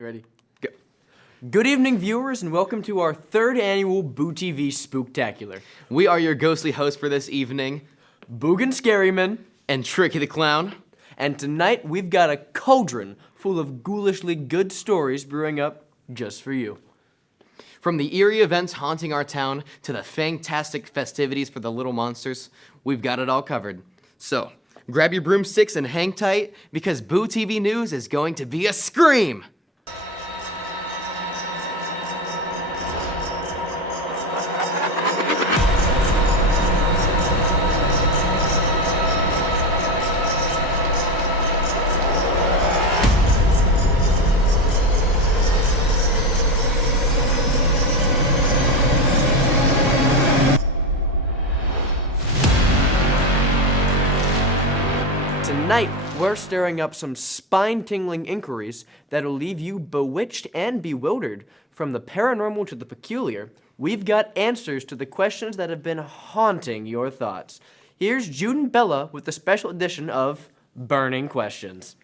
Ready? Go. Good evening, viewers, and welcome to our third annual BooTV Spooktacular. We are your ghostly hosts for this evening, Boog Scaryman, and Tricky the Clown. And tonight we've got a cauldron full of ghoulishly good stories brewing up just for you. From the eerie events haunting our town to the fantastic festivities for the little monsters, we've got it all covered. So, grab your broomsticks and hang tight, because BooTV News is going to be a scream! Tonight, we're stirring up some spine-tingling inquiries that'll leave you bewitched and bewildered. From the paranormal to the peculiar, we've got answers to the questions that have been haunting your thoughts. Here's Jude and Bella with the special edition of Burning Questions.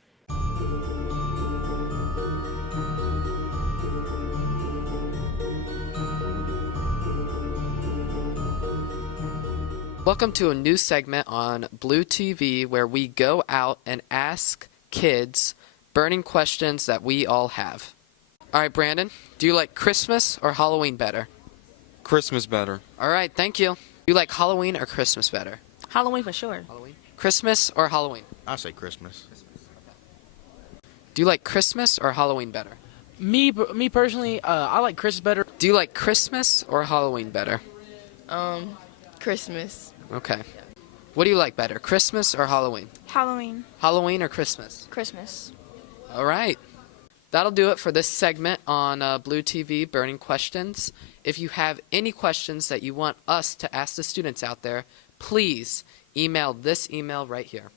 Welcome to a new segment on BooTV where we go out and ask kids burning questions that we all have. All right, Brandon, do you like Christmas or Halloween better? Christmas better. All right, thank you. Do you like Halloween or Christmas better? Halloween for sure. Halloween. Christmas or Halloween? I say Christmas. Do you like Christmas or Halloween better? Me personally, I like Christmas better. Do you like Christmas or Halloween better? Christmas. Okay. What do you like better, Christmas or Halloween? Halloween. Halloween or Christmas? Christmas. All right. That'll do it for this segment on BooTV Burning Questions. If you have any questions that you want us to ask the students out there, please email this email right here.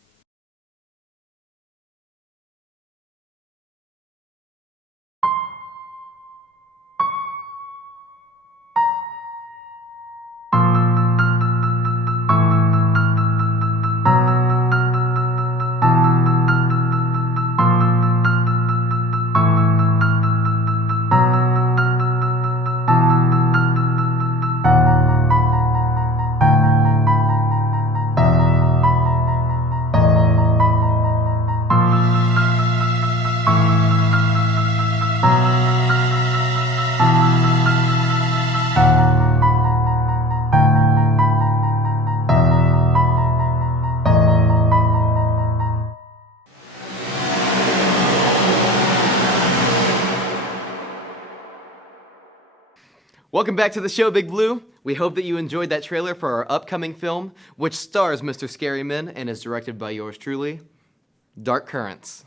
Welcome back to the show, Big Blue. We hope that you enjoyed that trailer for our upcoming film, which stars Mr. Scaryman and is directed by yours truly, Dark Currents.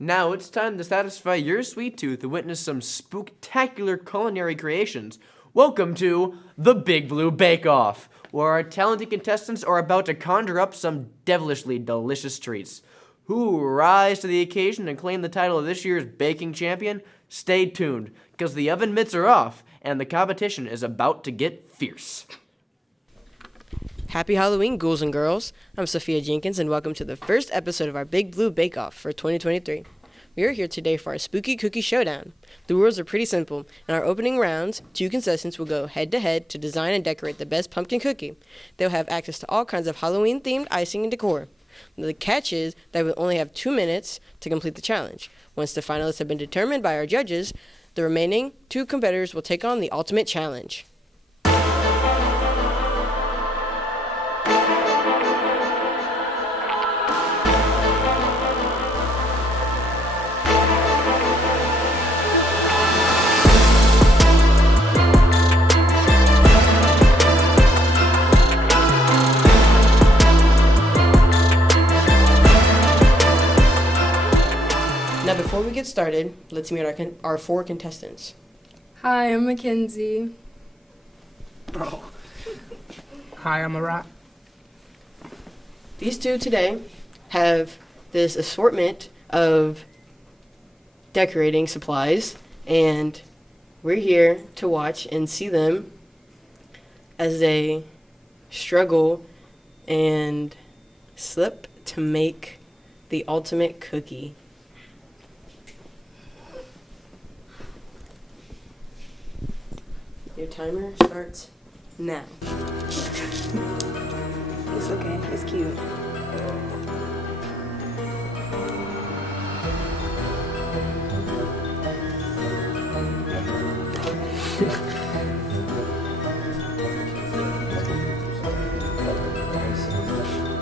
Now it's time to satisfy your sweet tooth and witness some spooktacular culinary creations. Welcome to the Big Blue Bake Off, where our talented contestants are about to conjure up some devilishly delicious treats. Who rise to the occasion and claim the title of this year's baking champion? Stay tuned, because the oven mitts are off and the competition is about to get fierce. Happy Halloween, ghouls and girls. I'm Sophia Jenkins, and welcome to the first episode of our Big Blue Bake Off for 2023. We are here today for our Spooky Cookie Showdown. The rules are pretty simple. In our opening rounds, 2 contestants will go head-to-head to design and decorate the best pumpkin cookie. They'll have access to all kinds of Halloween-themed icing and decor. The catch is that we'll only have 2 minutes to complete the challenge. Once the finalists have been determined by our judges, the remaining 2 competitors will take on the ultimate challenge. Now, before we get started, let's meet our 4 contestants. Hi, I'm Mackenzie. Hi, I'm Arat. These 2 today have this assortment of decorating supplies, and we're here to watch and see them as they struggle and slip to make the ultimate cookie. Your timer starts now. It's okay. It's cute.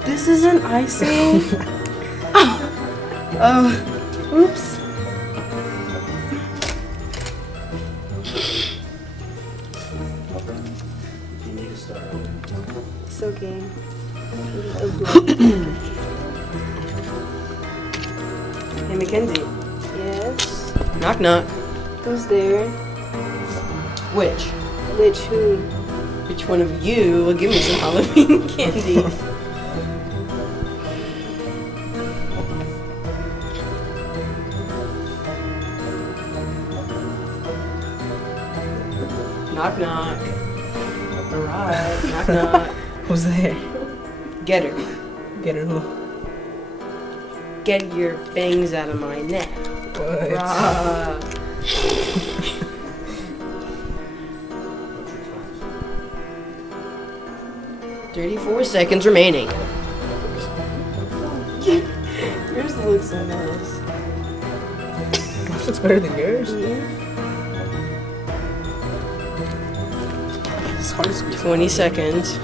This isn't icing. Oops. It's okay. Hey, Mackenzie. Yes. Knock knock. Who's there? Which? Which who? Which one of you will give me some Halloween candy? Knock knock. Alright. Knock knock. Who's there? Get her. Get her who? Get your bangs out of my neck. What? Rah. $34 seconds remaining. Yours looks so nice. This looks better than yours. It's hard to squeeze. 20 seconds.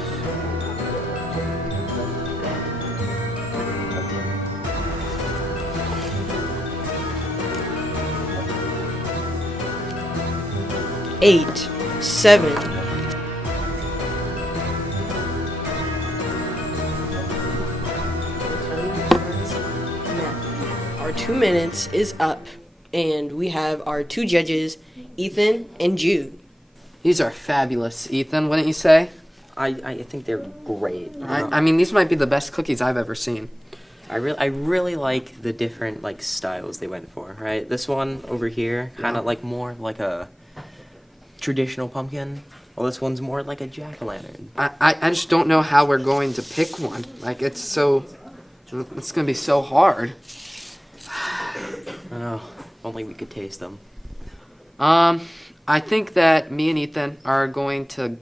Eight, 7. Our 2 minutes is up, and we have our 2 judges, Ethan and Jude. These are fabulous, Ethan, wouldn't you say? I think they're great. I mean, these might be the best cookies I've ever seen. I really like the different like styles they went for. Right, this one over here kind of like more like a traditional pumpkin. Well, this one's more like a jack-o'-lantern. I just don't know how we're going to pick one. Like, it's going to be so hard. I know. If only we could taste them. I think that me and Ethan are going to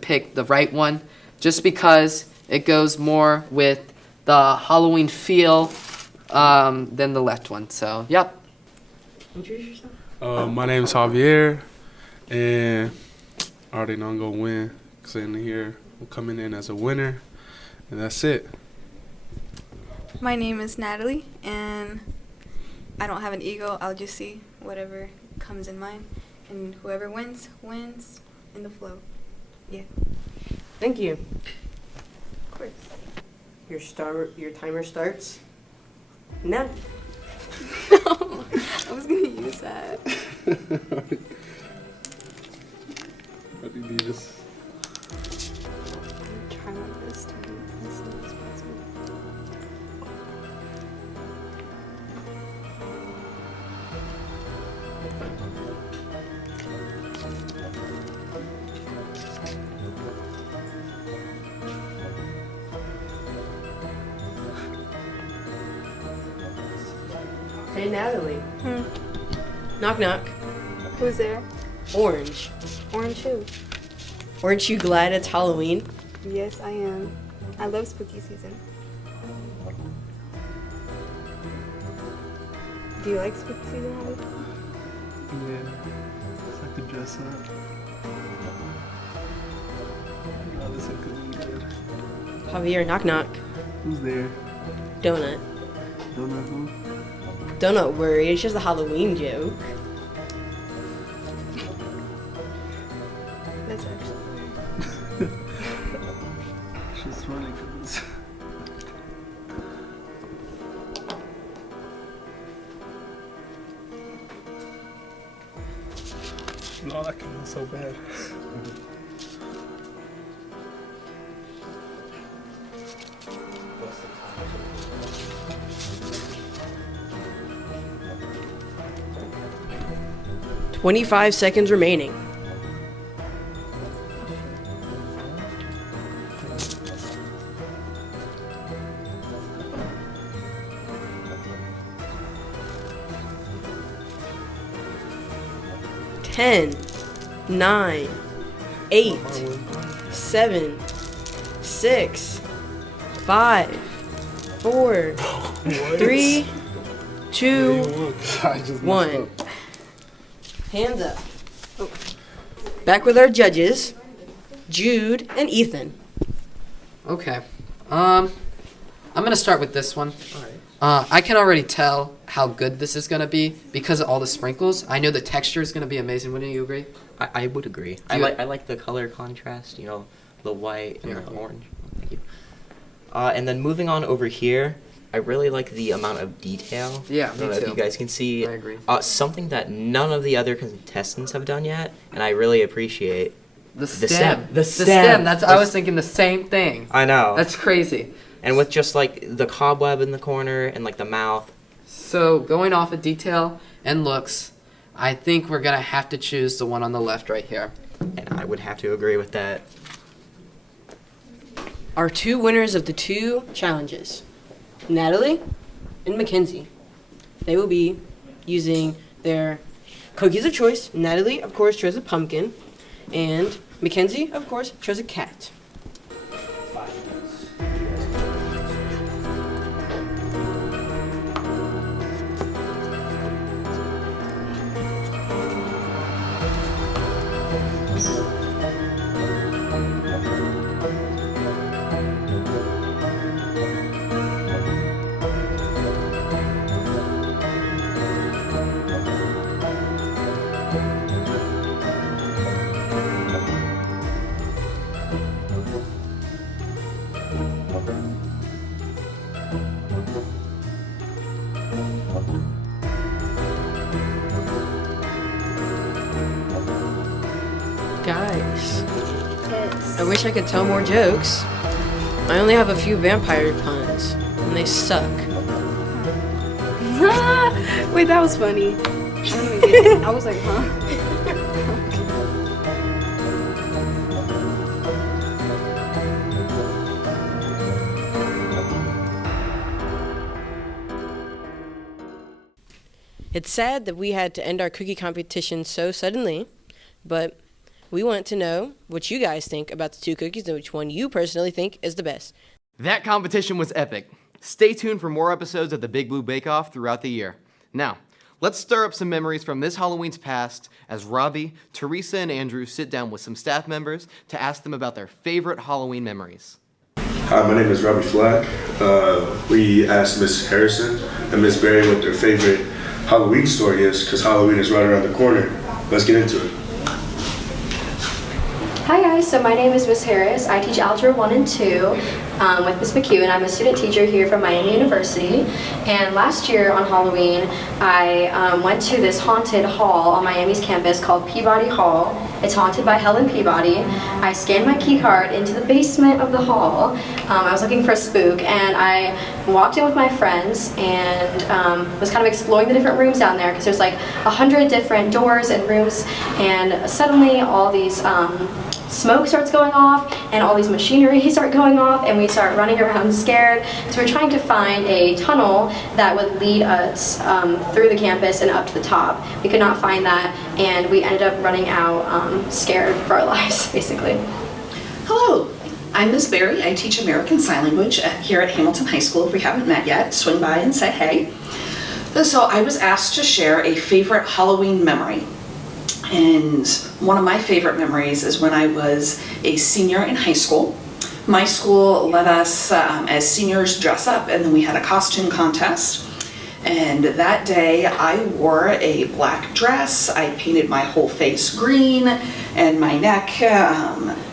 pick the right one, just because it goes more with the Halloween feel than the left one. So, yep. Introduce yourself. My name is Javier, and I already know I'm going to win. Because in here, I'm coming in as a winner, and that's it. My name is Natalie, and I don't have an ego. I'll just see whatever comes in mind, and whoever wins in the flow. Yeah. Thank you. Of course. Your timer starts now. I was gonna use that. What do you need this? Try my best to be as soon as possible. Hey, Natalie. Knock knock. Who's there? Orange. Orange who? Aren't you glad it's Halloween? Yes, I am. I love spooky season. Do you like spooky season, Holly? Yeah, so I could dress up. Oh, this could be good. Javier, knock knock. Who's there? Donut. Don't know who? Don't worry, it's just a Halloween joke. That's actually fair. She's funny because no, that can be so bad. 25 seconds remaining. Ten, 9, 8, 7, 6, 5, 4, 3, 2, I just 1. Hands up. Back with our judges, Jude and Ethan. Okay. I'm gonna start with this one. I can already tell how good this is gonna be because of all the sprinkles. I know the texture is gonna be amazing. Wouldn't you agree? I would agree. I like the color contrast. You know, the white and the orange. Thank you. And then moving on over here, I really like the amount of detail. Yeah, I don't know me if too. you guys can see. I agree. Something that none of the other contestants have done yet, and I really appreciate. The stem. stem. The stem. stem. I was thinking the same thing. I know. That's crazy. And with just like the cobweb in the corner and like the mouth. So going off of detail and looks, I think we're gonna have to choose the one on the left right here. And I would have to agree with that. Our two winners of the two challenges, Natalie and Mackenzie. They will be using their cookies of choice. Natalie, of course, chose a pumpkin, and Mackenzie, of course, chose a cat. Guys, I wish I could tell more jokes. I only have a few vampire puns, and they suck. Wait, that was funny. I don't even get it. I was like, huh? It's sad that we had to end our cookie competition so suddenly, but we want to know what you guys think about the two cookies and which one you personally think is the best. That competition was epic. Stay tuned for more episodes of the Big Blue Bake Off throughout the year. Now, let's stir up some memories from this Halloween's past as Robbie, Teresa, and Andrew sit down with some staff members to ask them about their favorite Halloween memories. Hi, my name is Robbie Flack. We asked Miss Harrison and Miss Berry what their favorite Halloween story is, because Halloween is right around the corner. Let's get into it. Hi guys, so my name is Miss Harris. I teach Algebra 1 and 2 with Miss McHugh, I'm a student teacher here from Miami University. And last year on Halloween, I went to this haunted hall on Miami's campus called Peabody Hall. It's haunted by Helen Peabody. I scanned my key card into the basement of the hall. I was looking for a spook, and I walked in with my friends and was kind of exploring the different rooms down there because there's like 100 different doors and rooms, and suddenly all these smoke starts going off and all these machinery start going off, and we start running around scared. So we're trying to find a tunnel that would lead us through the campus and up to the top. We could not find that, and we ended up running out scared for our lives, basically. Hello, I'm Ms. Berry. I teach American Sign Language here at Hamilton High School. If we haven't met yet, swing by and say hey. So I was asked to share a favorite Halloween memory. And one of my favorite memories is when I was a senior in high school. My school let us, as seniors, dress up, and then we had a costume contest. And that day I wore a black dress. I painted my whole face green and my neck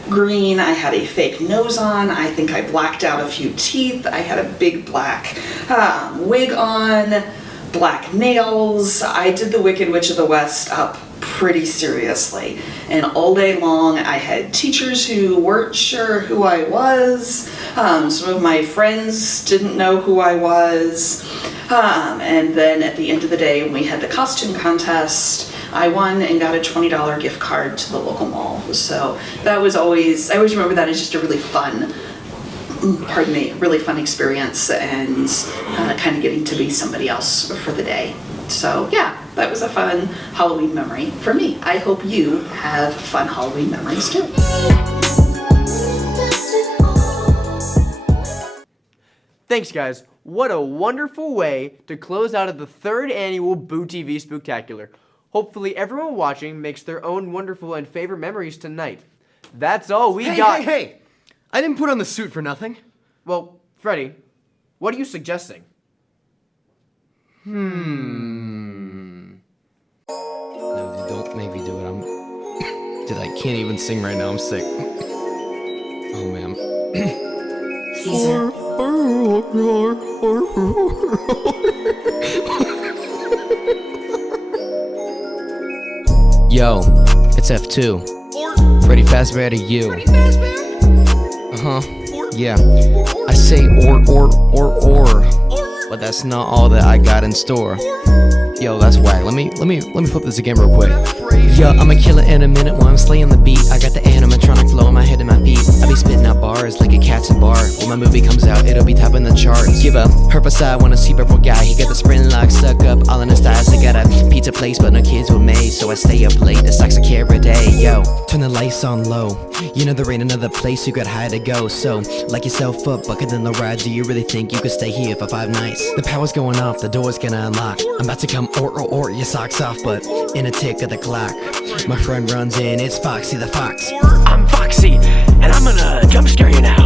green. I had a fake nose on. I think I blacked out a few teeth. I had a big black wig on, black nails. I did the Wicked Witch of the West up pretty seriously, and all day long I had teachers who weren't sure who I was. Some of my friends didn't know who I was, and then at the end of the day when we had the costume contest, I won and got a $20 gift card to the local mall. So that was always, I always remember that as just a really fun, really fun experience, and kind of getting to be somebody else for the day. So yeah. that was a fun Halloween memory for me. I hope you have fun Halloween memories too. Thanks, guys. What a wonderful way to close out of the 3rd annual BooTV Spooktacular. Hopefully everyone watching makes their own wonderful and favorite memories tonight. That's all we got. Hey! I didn't put on the suit for nothing. Well, Freddie, what are you suggesting? No, dude, don't make me do it. Dude, I can't even sing right now. I'm sick. Oh, man. Caesar. Yo, it's F2. Freddie Fazbear to you. Yeah. I say or, but that's not all that I got in store. Yo, that's whack. Let me flip this again real quick. Yo, I'ma kill it in a minute while I'm slaying the beat. I got the animatronic flow in my head and my feet. I be spitting out bars like a cat's in bar. When my movie comes out, it'll be topping the charts. Give a herb wanna see purple guy. He got the sprint lock, suck up all in his thighs. I got a pizza place, but no kids with me, so I stay up late. It's like a every day. Yo, turn the lights on low. You know there ain't another place you got high to go. So, like yourself up, bucket in the ride. Do you really think you could stay here for 5 nights? The power's going off, the door's gonna unlock. I'm about to come or your socks off, but in a tick of the clock, my friend runs in. It's Foxy the Fox. I'm Foxy, and I'm gonna jump scare you now.